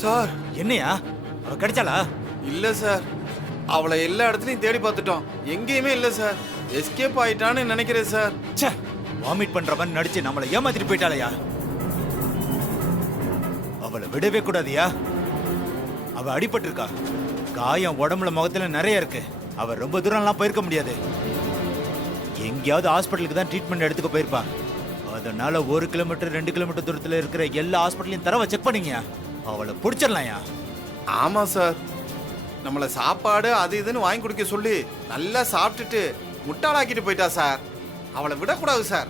Sir என்னையா அவ கிடைச்சாளா? இல்ல சார், அவளை எல்லா இடத்துலயும் தேடி பார்த்துட்டோம், எங்கேயுமே இல்ல சார். எஸ்கேப் ஆயிட்டான்னு நினைக்கிறேன் சார். ச்சே, வாமிட் பண்றவன் நடிச்சு நம்மளை ஏமாத்திட்டு போயிட்டாளையா? அவளை விடவே கூடாதியா. அவ அடிபட்டு இருக்கா, காயம் உடம்புல முகத்துல நிறைய இருக்கு. அவ ரொம்ப தூரம்லாம் போயிருக்க முடியாது. எங்கேயாவது ஹாஸ்பிட்டலுக்கு தான் ட்ரீட்மெண்ட் எடுத்துக்க போயிருப்பா. அதனால 1 கிலோமீட்டர் 2 கிலோமீட்டர் தூரத்துல இருக்கிற எல்லா ஹாஸ்பிட்டலையும் தரவ செக் பண்ணீங்க. அவளை பிடிச்சிடலாம்யா. ஆமா சார், நம்மள சாப்பாடு அது இதுன்னு வாங்கி கொடுக்க சொல்லி நல்லா சாப்பிட்டுட்டு முட்டாளாக்கிட்டு போயிட்டா சார். அவளை விடக்கூடாது சார்.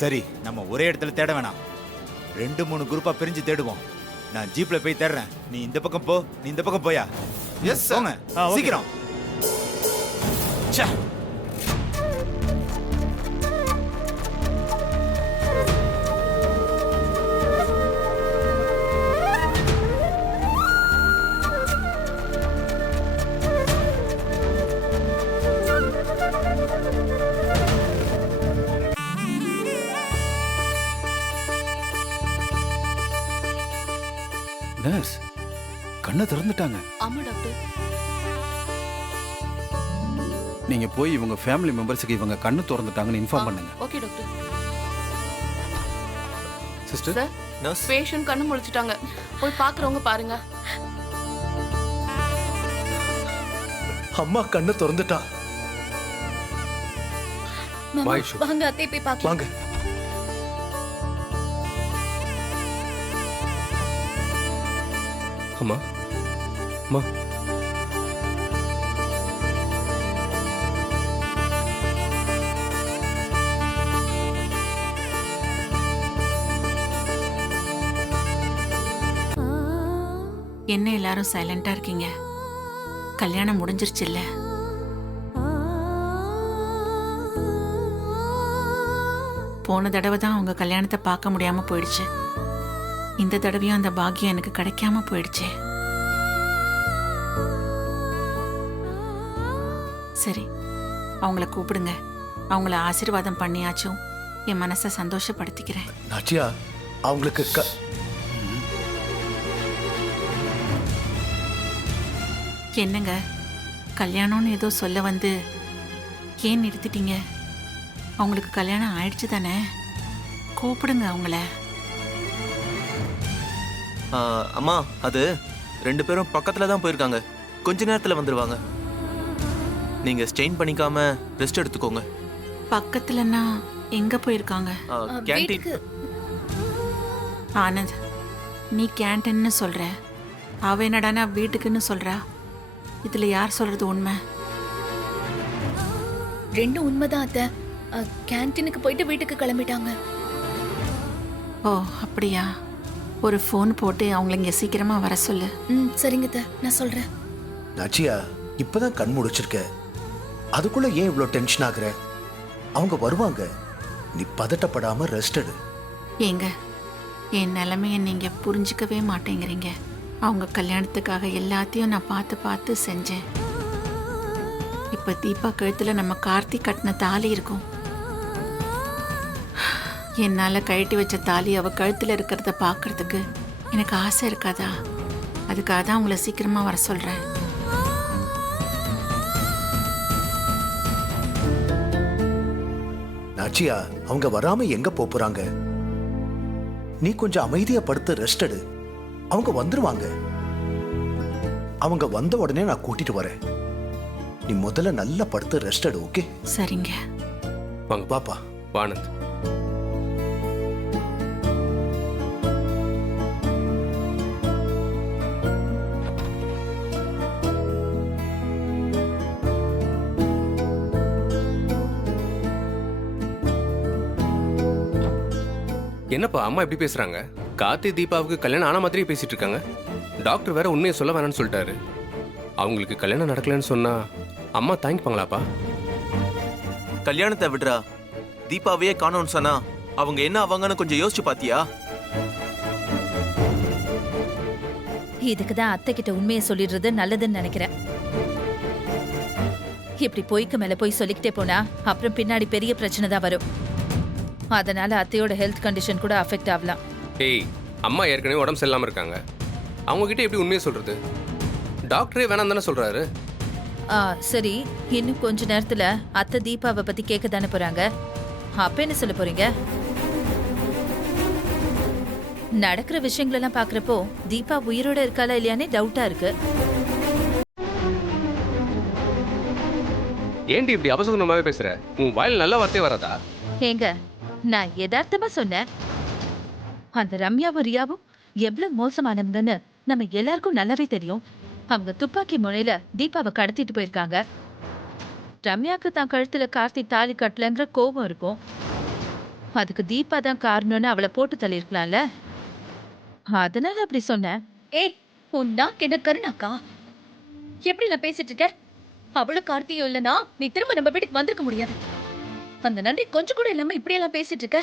சரி, நம்ம ஒரே இடத்துல தேட வேணாம், 2-3 குரூப்பா பிரிஞ்சு தேடுவோம். நான் ஜீப்ல போய் தேடுறேன், நீ இந்த பக்கம் போ, நீ இந்த பக்கம் போயா. Yes sir. போங்க சீக்கிரம். ச்சே. நர்ஸ் கண்ணை திறந்துட்டாங்க. ஆமா டாக்டர். நீங்க போய் இவங்க ஃபேமிலி மெம்பர்ஸுக்கு இவங்க கண்ணு திறந்துட்டாங்கன்னு இன்ஃபார்ம் பண்ணுங்க. Okay doctor. Sister, sir, nurse, patient கண்ணு முழிச்சிட்டாங்க, போய் பாக்குறவங்க பாருங்க. அம்மா கண்ணு திறந்துட்டா. மாமா, வாங்க அத்தை போய் பார்க்கலாம். வாங்க. அம்மா அம்மா, என்ன எல்லாரும் சைலண்டா இருக்கீங்க? கல்யாணம் முடிஞ்சிருச்சுல்ல? போன தடவை தான் உங்க கல்யாணத்தை பார்க்க முடியாம போயிடுச்சு. இந்த தடவையும் அந்த பாக்கியம் எனக்கு கிடைக்காம போயிடுச்சு. சரி, அவங்கள கூப்பிடுங்க. அவங்கள ஆசீர்வாதம் பண்ணியாச்சும் என் மனசை சந்தோஷப்படுத்திக்கிறேன். நாச்சியா, அவங்களுக்கு என்னங்க, கல்யாணம்னு ஏதோ சொல்ல வந்து ஏன் நிறுத்திட்டீங்க? அவங்களுக்கு கல்யாணம் ஆயிடுச்சு தானே? கூப்பிடுங்க அவங்கள. அம்மா, அது 2 பேரும் பக்கத்துல தான் போயிருக்காங்க, கொஞ்ச நேரத்துல வந்துருவாங்க. நீங்க ஸ்ட்ரெயின் பண்ணிக்காம ரெஸ்ட் எடுத்துக்கோங்க. பக்கத்துலன்னா எங்க போயிருக்காங்க? கேண்டீன். ஆனந்த், நீ கேண்டீன்னு சொல்ற, அவ என்னடானா வீட்டுக்குன்னு சொல்றா. இதுல யார் சொல்றது உண்மை? ரெண்டும் உண்மைதான் அத்தை. கேன்டீனுக்கு போயிட்டு வீட்டுக்கு கிளம்பிட்டாங்க. ஓ அப்படியா? ஒரு ஃபோன் போட்டு அவங்கள இங்க சீக்கிரமா வர சொல்லு. சரிங்க அத்தை, நான் சொல்றேன். நாச்சியா, இப்பதான் கண் முடிச்சிருக்க, அதுக்குள்ள ஏன் இவ்வளவு டென்ஷன் ஆகுற? அவங்க வருவாங்க, நீ பதட்டப்படாம ரெஸ்ட் எடு. ஏங்க, என் நிலைமைய நீங்க புரிஞ்சுக்கவே மாட்டேங்கிறீங்க. அவங்க கல்யாணத்துக்காக எல்லாத்தையும் நான் பார்த்து பார்த்து செஞ்சேன். இப்ப தீபா கழுத்துல நம்ம கார்த்திக் கட்டின தாலி இருக்கும். என்னால கழட்டி வச்ச தாலி அவ கழுத்துல இருக்கிறத பாக்குறதுக்கு எனக்கு ஆசை இருக்காதா? அதுக்காக தான் உங்களை சீக்கிரமா வர சொல்றேன். நாச்சியா, அவங்க வராம எங்க போறாங்க? நீ கொஞ்சம் அமைதியா படுத்து ரெஸ்ட் எடு. அவங்க வந்துருவாங்க. அவங்க வந்த உடனே நான் கூட்டிட்டு வரேன். நீ முதல்ல நல்லா படுத்து ரெஸ்ட் எடு. ஓகே? சரிங்க. வாங்க பாப்பா. வானந்த். என்னப்பா அம்மா எப்படி பேசுறாங்க? கார்த்தி தீபாவுக்கு கல்யாணம் ஆன மாதிரி பேசிட்டு இருக்காங்க. டாக்டர் வேற உண்மையை சொல்ல வேணாம்னு சொல்லிட்டாரு. அவங்களுக்கு கல்யாணம் நடக்கலன்னு சொன்னா அம்மா தாங்கிப்பாங்களாப்பா? கல்யாணத்தை விடுறா, தீபாவையே காணோம்னு சொன்னா அவங்க என்ன ஆவாங்கன்னு கொஞ்சம் யோசிச்சு பாத்தியா? இதுக்கு தான் அத்தை கிட்ட உண்மையை சொல்லிடுறது நல்லதுன்னு நினைக்கிறேன். இப்படி பொய்க்கு மேல போய் சொல்லிக்கிட்டே போனா அப்புறம் பின்னாடி பெரிய பிரச்சனை தான் வரும். அதனால அத்தையோட ஹெல்த் கண்டிஷன் கூட அஃபெக்ட் ஆகலாம். ஏய், அம்மா ஏற்கனவே உடம்பு சரியில்லாம இருக்காங்க. அவங்க கிட்ட எப்படி உண்மையை சொல்றது? டாக்டரே வேணாம் தானே சொல்றாரு. சரி, இன்னும் கொஞ்ச நேரத்துல அத்தை தீபாவை பத்தி கேட்க தானே போறாங்க. அப்ப என்ன சொல்ல போறீங்க? நடக்கிற விஷயங்களெல்லாம் பாக்குறப்போ தீபா உயிரோட இருக்காளா இல்லையானே டவுட்டா இருக்கு. ஏன்டி இப்படி அபசகுணமாவே பேசுற? உன் வாயில் நல்ல வார்த்தையே வராதா? ஏங்க, நான் யதார்த்தமா சொன்னேன். அந்த ரம்யாவும் ரியாவும் எவ்வளவு மோசமானவங்கன்னு நம்ம எல்லாருக்கும் நல்லாவே தெரியும். அவங்க துப்பாக்கி முனையில தீபாவை கடத்திட்டு போயிருக்காங்க. ரம்யாக்கு தான் கழுத்துல கார்த்தி தாலி கட்டலங்கிற கோபம் இருக்கும். அதுக்கு தீபா தான் காரணம்னு அவளை போட்டு தள்ளியிருக்கலாம்ல. அதனால அப்படி சொன்னேன். ஏய், உன்னா என்ன கருணாக்கா? எப்படி நான் பேசிட்டு இருக்கேன்? அவளும் கார்த்தியும் இல்லைனா நீ திரும்ப நம்ம வீட்டுக்கு வந்திருக்க முடியாது. அந்த நன்றி கொஞ்சம் கூட இல்லாம இப்படியெல்லாம் பேசிட்டு இருக்க.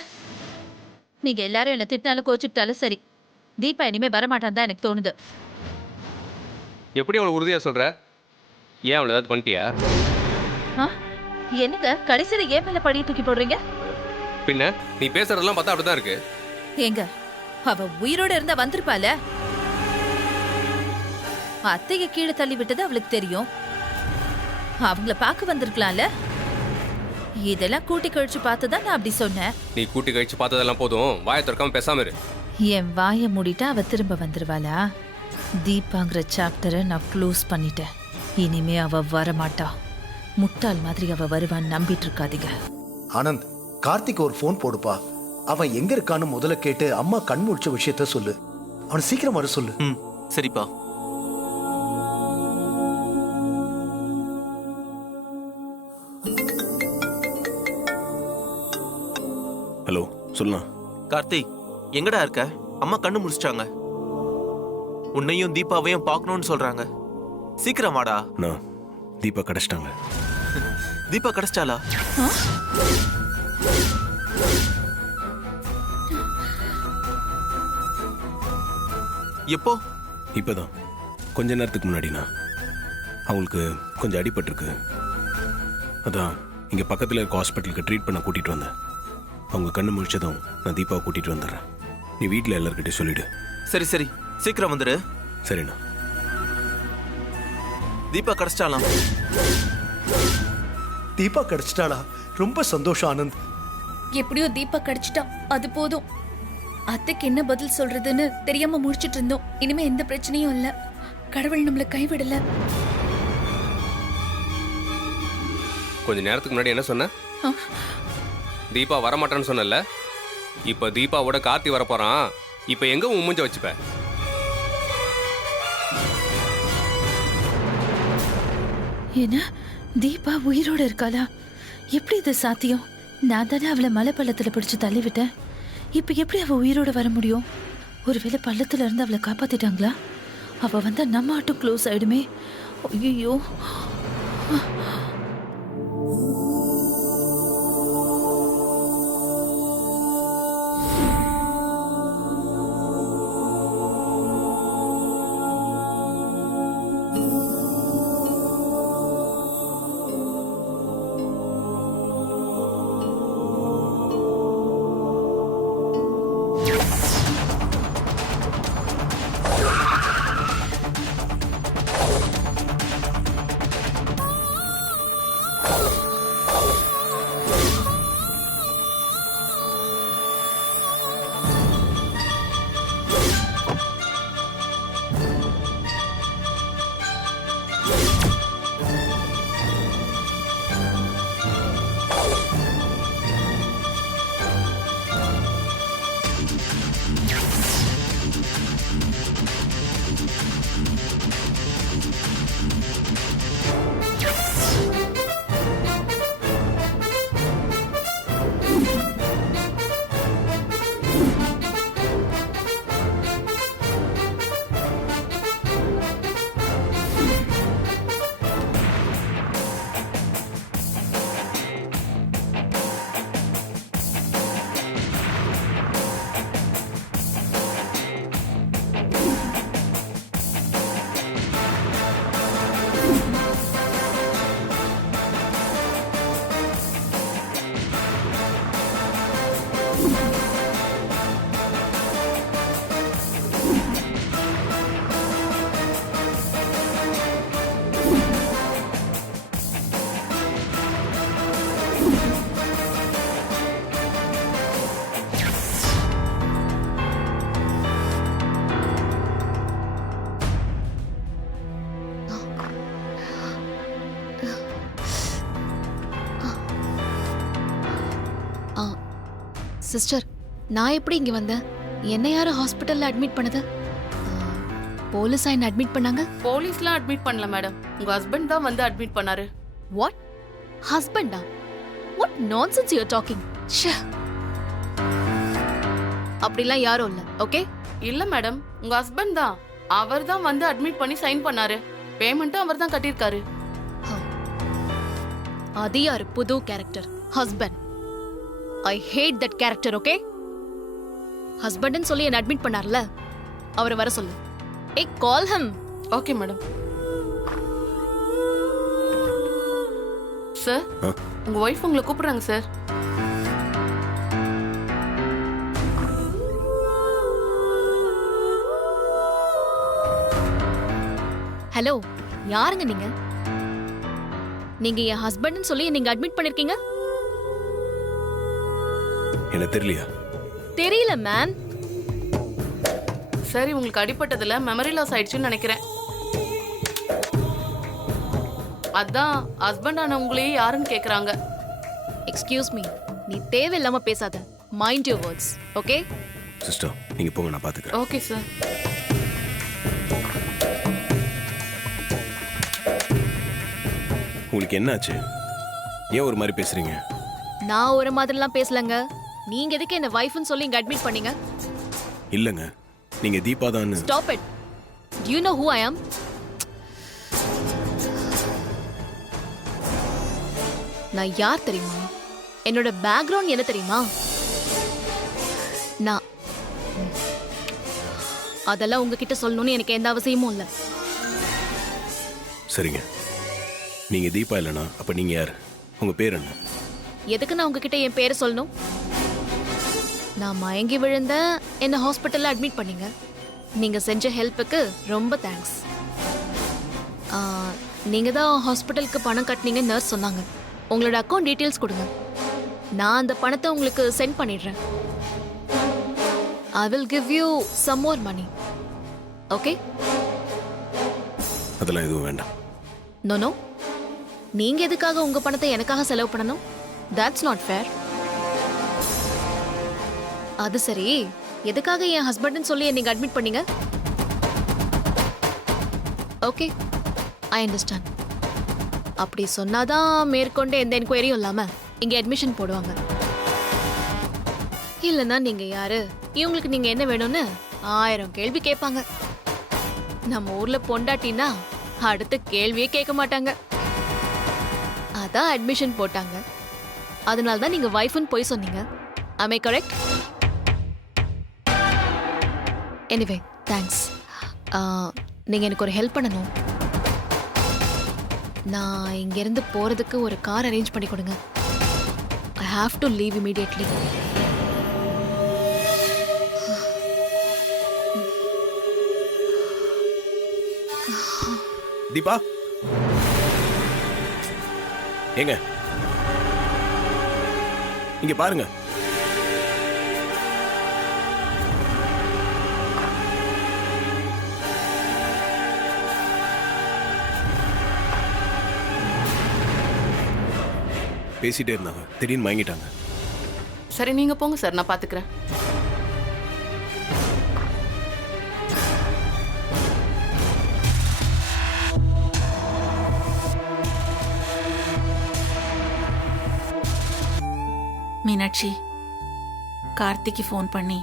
நீங்க எல்லாரும் என்ன திட்டினாலும் கோச்சுட்டாலும் சரி, தீபா இனிமே வரமாட்டான் தான் எனக்கு தோணுது. எப்படி அவளை உறுதியா சொல்ற? ஏன் அவளை ஏதாவது பண்ணிட்டியா? என்னங்க கடைசியில ஏன் மேல படி தூக்கி போடுறீங்க? பின்ன நீ பேசுறதெல்லாம் பார்த்தா அப்படிதான் இருக்கு. ஏங்க, அவ உயிரோட இருந்தா வந்திருப்பால. அத்தைய கீழே தள்ளி விட்டது அவளுக்கு தெரியும். அவங்கள பார்க்க வந்திருக்கலாம்ல. இதெல்லாம் கூட்டி கழிச்சு பார்த்துதான் நான் அப்படி சொன்னேன். நீ கூட்டி கழிச்சு பார்த்ததெல்லாம் போதும், வாயை திறக்காம பேசாம இரு. என் வாயை மூடிட்டா அவ திரும்ப வந்துருவாளா? தீபாங்கிற சாப்டரை நான் க்ளோஸ் பண்ணிட்டேன். இனிமே அவ வரமாட்டா. முட்டாள் மாதிரி அவ வருவான்னு நம்பிட்டு இருக்காதீங்க. ஆனந்த், கார்த்திக் ஒரு ஃபோன் போடுப்பா. அவன் எங்க இருக்கான்னு முதல்ல கேட்டு அம்மா கண் முடிச்ச விஷயத்த சொல்லு. அவன் சீக்கிரம் வர சொல்லு. ம் சரிப்பா. ஹலோ, சொல்லலாம். கார்த்திக், எங்கடா இருக்க? அம்மா கண்ணு முடிச்சிட்டாங்க. உன்னையும் தீபாவையும் பார்க்கணும்னு சொல்றாங்க. சீக்கிரம் வாடா. நான் தீபா கிடைச்சிட்டாங்க. தீபா கிடைச்சிட்டாளா? எப்போ? இப்பதான் கொஞ்ச நேரத்துக்கு முன்னாடினா. அவங்களுக்கு கொஞ்சம் அடிபட்டிருக்கு. அதான் இங்க பக்கத்துல இருக்க ஹாஸ்பிட்டலுக்கு ட்ரீட் பண்ண கூட்டிட்டு வந்தேன். அவங்க கண்ணு முழிச்சதும் நான் தீபாவை கூட்டிட்டு வந்துடுறேன். நீ வீட்டில் எல்லார்கிட்டையும் சொல்லிடு. சரி சரி, சீக்கிரம் வந்துடு. சரிண்ணா. தீபா கிடைச்சிட்டாலாம். தீபா கிடைச்சிட்டாளா? ரொம்ப சந்தோஷம் ஆனந்த். எப்படியோ தீபா கிடைச்சிட்டா, அது போதும். அத்தைக்கு என்ன பதில் சொல்றதுன்னு தெரியாம முடிச்சிட்டு இருந்தோம். இனிமே எந்த பிரச்சனையும் இல்ல. கடவுள் நம்மள கைவிடல. கொஞ்ச நேரத்துக்கு முன்னாடி என்ன சொன்ன? தீபா வரமாட்டான்னு சொன்னல. இப்ப தீபாவோட கார்த்தி வரப்போறான். இப்ப எங்க உன் மூஞ்ச வச்சுப்ப? என்ன, தீபா உயிரோட இருக்காளா? எப்படி இது சாத்தியம்? நான் தானே அவளை மலை பள்ளத்துல பிடிச்சு தள்ளிவிட்டேன். இப்ப எப்படி அவ உயிரோட வர முடியும்? ஒருவேளை பள்ளத்துல இருந்து அவளை காப்பாத்திட்டாங்களா? அவ வந்தா நம்ம ஆட்டும் க்ளோஸ் ஆயிடுமே. ஐயோ. சிஸ்டர், நான் எப்படி இங்க வந்தேன்? என்ன யாரும் ஹாஸ்பிட்டல்ல அட்மிட் பண்ணது? போலீஸா என்ன அட்மிட் பண்ணாங்க? போலீஸ்லாம் அட்மிட் பண்ணல மேடம். உங்க ஹஸ்பண்ட் தான் வந்து அட்மிட் பண்ணாரு. வாட்? ஹஸ்பண்டா? What nonsense you are talking? ச்சே. அப்படிலாம் யாரும் இல்ல. ஓகே? இல்ல மேடம், உங்க ஹஸ்பண்ட் தான். அவர் தான் வந்து அட்மிட் பண்ணி சைன் பண்ணாரு. பேமெண்ட்டும் அவர் தான் கட்டியிருக்காரு. அது யாரு புது character? Husband. I hate that character. Okay? ஹஸ்பண்ட்னு சொல்லி என்ன அட்மிட் பண்ணார்ல, அவரை வர சொல்லு. ஏய், call him. Okay madam. Sir, உங்க ஒய்ஃப் உங்களை கூப்பிடுறாங்க சார். ஹலோ, யாருங்க நீங்க? நீங்க என் ஹஸ்பண்ட்னு சொல்லி நீங்க அட்மிட் பண்ணிருக்கீங்க? என்ன தெரியலையா? தெரியல மேம். சரி, உங்களுக்கு அடிபட்டதுல மெமரி லாஸ் ஆயிடுச்சுன்னு நினைக்கிறேன். அதான் ஹஸ்பண்ட் ஆன உங்களையே யாருன்னு கேக்குறாங்க. எக்ஸ்கியூஸ் மீ, நீ தேவையில்லாம பேசாத. Mind your words. Okay? Sister, நீங்க போங்க, நான் பாத்துக்கிறேன். Okay sir. உங்களுக்கு என்னாச்சு? ஏன் ஒரு மாதிரி பேசுறீங்க? நான் ஒரு மாதிரிலாம் பேசலங்க. நீங்க எதுக்கு என்ன வைஃப்னு சொல்லி இங்க அட்மிட் பண்ணீங்க? இல்லங்க, நீங்க தீபா தான். Stop it. Do you know who I am? நான் யார் தெரியுமா? என்னோட பேக்ரவுண்ட் என்ன தெரியுமா? நான் அதெல்லாம் உங்ககிட்ட சொல்லணும்னு எனக்கு எந்த அவசியமும் இல்லை. சரிங்க, நீங்க தீபா இல்லனா அப்ப நீங்க யார்? உங்க பேர் என்ன? எதுக்கு நான் உங்ககிட்ட என் பேரை சொல்லணும்? நான் மயங்கி விழுந்த என்ன ஹாஸ்பிட்டல்ல அட்மிட் பண்ணீங்க. நீங்க செஞ்ச ஹெல்ப்புக்கு ரொம்ப தேங்க்ஸ். நீங்க தான் ஹாஸ்பிட்டலுக்கு பணம் கட்டினீங்க நர்ஸ் சொன்னாங்க. உங்களோட அக்கௌண்ட் டீட்டெயில்ஸ் கொடுங்க, நான் அந்த பணத்தை உங்களுக்கு சென்ட் பண்ணிடுறேன். I will give you some more money. Okay? அதெல்லாம் எதுவும் வேண்டாம். நோ நோ, நீங்க எதுக்காக உங்க பணத்தை எனக்காக செலவு பண்ணணும்? That's not fair. அது சரி, எதுக்காக என் ஹஸ்பண்ட்னு சொல்லி நீங்க அட்மிட் பண்ணீங்க? Okay, I understand. அப்படி சொன்னாதான் மேற்கொண்டு எந்த என்கொயரியும் இல்லாம இங்க அட்மிஷன் போடுவாங்க. இல்லைன்னா நீங்க யாரு, இவங்களுக்கு நீங்க என்ன வேணும்னு 1000 கேள்வி கேட்பாங்க. நம்ம ஊர்ல பொண்டாட்டினா அடுத்த கேள்வியே கேட்க மாட்டாங்க. அதான் அட்மிஷன் போட்டாங்க. அதனால தான் நீங்க வைஃப்னு போய் சொன்னீங்க. am I correct? Anyway, thanks. நீங்க எனக்கு ஒரு ஹெல்ப் பண்ணணும். நான் இங்கிருந்து போறதுக்கு ஒரு கார் அரேஞ்ச் பண்ணி கொடுங்க. I have to leave immediately. Deepa, ஏங்க இங்க பாருங்க. பேசிட்டே இருந்தாங்க, திடீர்னு மயங்கிட்டாங்க. சரி, நீங்க போங்க சார், நான் பாத்துக்கிறேன். மீனாட்சி, கார்த்திக்கு ஃபோன் பண்ணி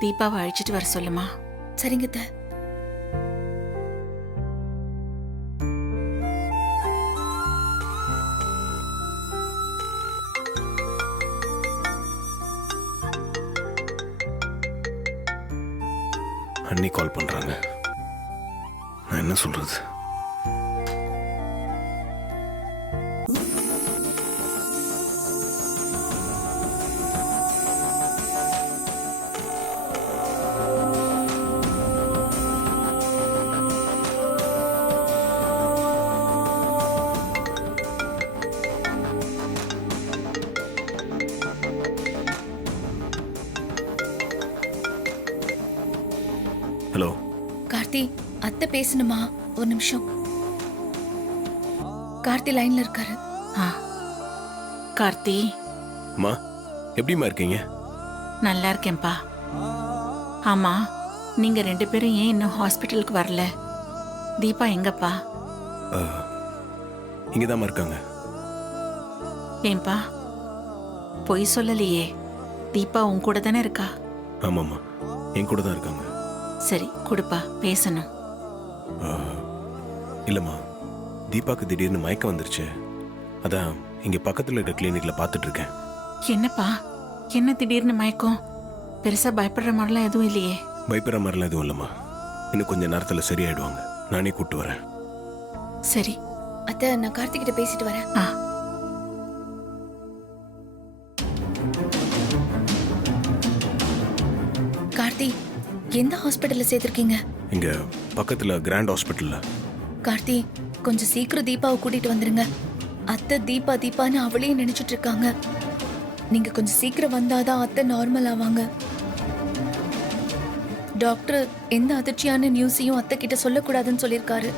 தீபாவை அழைச்சிட்டு வர சொல்லுமா. சரிங்க அத்தை. அண்ணி கால் பண்றாங்க, நான் என்ன சொல்றது? ஹலோ கார்த்தி, அத்தை பேசணுமா? ஒரு நிமிஷம். கார்த்தி லைன்ல இருக்காரு. கார்த்தி, அம்மா, எப்படிம்மா இருக்கீங்க? நல்லா இருக்கேன்ப்பா. ஆமா, நீங்க 2 பேரும் ஏன் இன்னும் ஹாஸ்பிட்டலுக்கு வரல? தீபா எங்கப்பா? இங்கதாம்மா இருக்காங்க. ஏன்பா பொய் சொல்லலையே? தீபா உன் கூட தானே இருக்கா? ஆமாம்மா, என் கூட தான் இருக்காங்க. சரி கொடுப்பா, பேசணும். இல்லைம்மா, தீபாக்கு திடீர்னு மயக்கம் வந்துருச்சு. அதான் இங்கே பக்கத்தில் இருக்க கிளினிக்கில் பார்த்துட்டு இருக்கேன். என்னப்பா, என்ன திடீர்னு மயக்கம்? பெருசா பயப்படுற மாதிரிலாம் எதுவும் இல்லையே? பயப்படுற மாதிரிலாம் எதுவும் இல்லைம்மா. இன்னும் கொஞ்சம் நேரத்தில் சரியாயிடுவாங்க. நானே கூப்பிட்டு வரேன். சரி அத்தை, நான் கார்த்திகிட்ட பேசிட்டு வரேன். ஆ. கார்த்தி, எந்த ஹாஸ்பிட்டல்ல சேர்த்திருக்கீங்க? இங்கே பக்கத்தில் கிராண்ட் ஹாஸ்பிட்டலில். கார்த்தி, கொஞ்சம் சீக்கிரம் தீபாவை கூட்டிட்டு வந்துருங்க. அத்தை தீபா தீபான்னு அவளையே நினைச்சிட்டு இருக்காங்க. நீங்க கொஞ்சம் சீக்கிரம் வந்தாதான் அத்தை நார்மல் ஆவாங்க. டாக்டர் எந்த அதிர்ச்சியான நியூஸையும் அத்தை கிட்ட சொல்லக்கூடாதுன்னு சொல்லியிருக்காரு.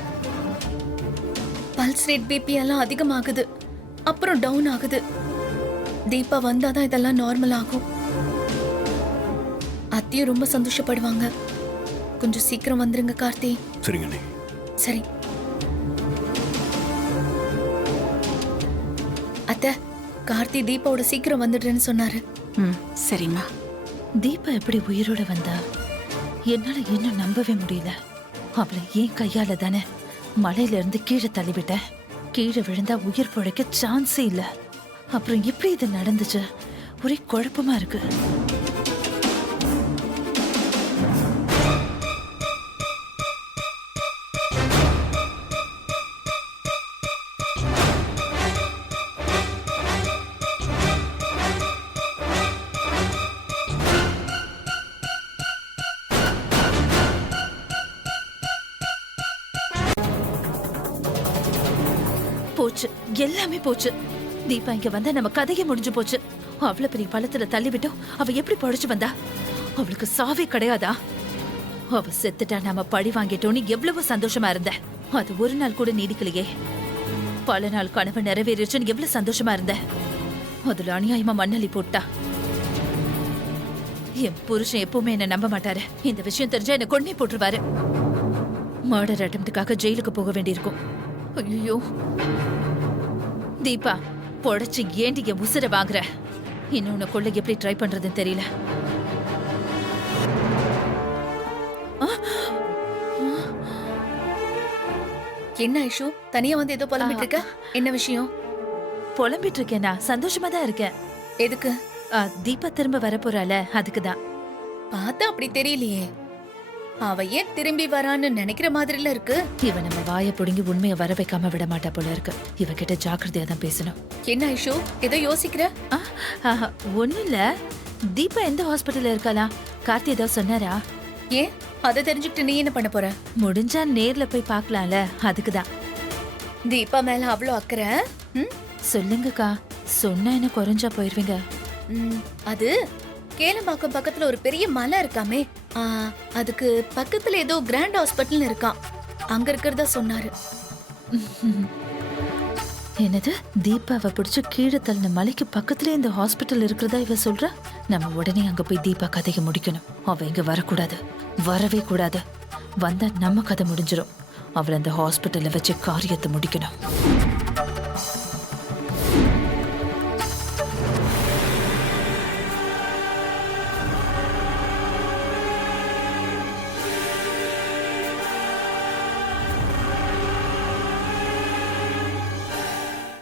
பல்ஸ் ரேட், பிபி எல்லாம் அதிகமாகுது, அப்புறம் டவுன் ஆகுது. தீபா வந்தாதான் இதெல்லாம் நார்மல் ஆகும். அத்தையும் ரொம்ப சந்தோஷப்படுவாங்க. கொஞ்சம் சீக்கிரம் வந்துருங்க கார்த்தி. சரிங்க நீ. சரி அத்தை, கார்த்தி தீபாவோட சீக்கிரம் வந்துடுறேன்னு சொன்னாரு. சரிம்மா. தீபா எப்படி உயிரோட வந்தா? என்னால இன்னும் நம்பவே முடியல. அவளை ஏன் கையால தானே மலையில இருந்து கீழே தள்ளிவிட்டேன். கீழே விழுந்தா உயிர் பிழைக்க சான்ஸே இல்ல. அப்புறம் எப்படி இது நடந்துச்சு? ஒரே குழப்பமா இருக்கு. போச்சு, எல்லாமே போச்சு. தீபா இங்க வந்தா நம்ம கதையே முடிஞ்சு போச்சு. அவ்வளவு பெரிய பள்ளத்துல தள்ளி விட்டோம். அவ எப்படி பழிச்சு வந்தா? அவளுக்கு சாவே கிடையாதா? அவ செத்துட்டா நாம பழி வாங்கிட்டோன்னு எவ்வளவு சந்தோஷமா இருந்த. அது ஒரு நாள் கூட நீடிக்கலையே. பல நாள் கனவு நிறைவேறிச்சுன்னு எவ்வளவு சந்தோஷமா இருந்த. அதுல அநியாயமா மண்ணள்ளி போட்டா. என் புருஷன் எப்பவுமே என்ன நம்ப மாட்டாரு. இந்த விஷயம் தெரிஞ்சா என்ன கொன்னே போட்டுருவாரு. மர்டர் அட்டெம்ப்டுக்காக ஜெயிலுக்கு போக வேண்டியிருக்கும். ஐயோ தீபா, பொழைச்சு ஏண்டி என் உசுர வாங்குற? இன்னொன்னு கொள்ள எப்படி ட்ரை பண்றதுன்னு தெரியல. என்ன ஐஷு, தனியா வந்து ஏதோ புலம்பிட்டு இருக்க? என்ன விஷயம்? புலம்பிட்டு இருக்கேனா? சந்தோஷமா தான் இருக்கேன். எதுக்கு? தீபா திரும்ப வரப்போறாள, அதுக்குதான். பார்த்தா அப்படி தெரியலையே. அவ ஏன் திரும்பி வரான்னு நினைக்கிற மாதிரில இருக்கு. இவ நம்ம வாயை புடுங்கி உண்மையை வர வைக்காம விட மாட்டா போல இருக்கு. இவகிட்ட ஜாக்கிரதையா தான் பேசணும். என்ன ஐஷு, ஏதோ யோசிக்கிற? ஒண்ணும் இல்ல. தீபா எந்த ஹாஸ்பிட்டல்ல இருக்கலாம்? கார்த்தி ஏதோ சொன்னாரா? ஏன் அதை தெரிஞ்சுக்கிட்டு நீ என்ன பண்ண போற? முடிஞ்சா நேர்ல போய் பார்க்கலாம்ல, அதுக்குதான். தீபா மேல அவ்வளோ அக்கறை? சொல்லுங்கக்கா, சொன்னா என்ன குறைஞ்சா போயிருவீங்க? அது கேளம்பாக்கம் பக்கத்துல ஒரு பெரிய மலை இருக்காமே, அதுக்கு பக்கத்துல ஏதோ கிராண்ட் ஹாஸ்பிட்டல் இருக்கான். அங்க இருக்கிறதா சொன்னாரு. என்னது? தீபாவை பிடிச்சு கீழே தள்ளின மலைக்கு பக்கத்துல இந்த ஹாஸ்பிட்டல் இருக்கிறதா இவ சொல்ற? நம்ம உடனே அங்க போய் தீபா கதையை முடிக்கணும். அவ இங்க வரக்கூடாது, வரவே கூடாது. வந்தா நம்ம கதை முடிஞ்சிடும். அவளை அந்த ஹாஸ்பிட்டல்ல வச்சு காரியத்தை முடிக்கணும்.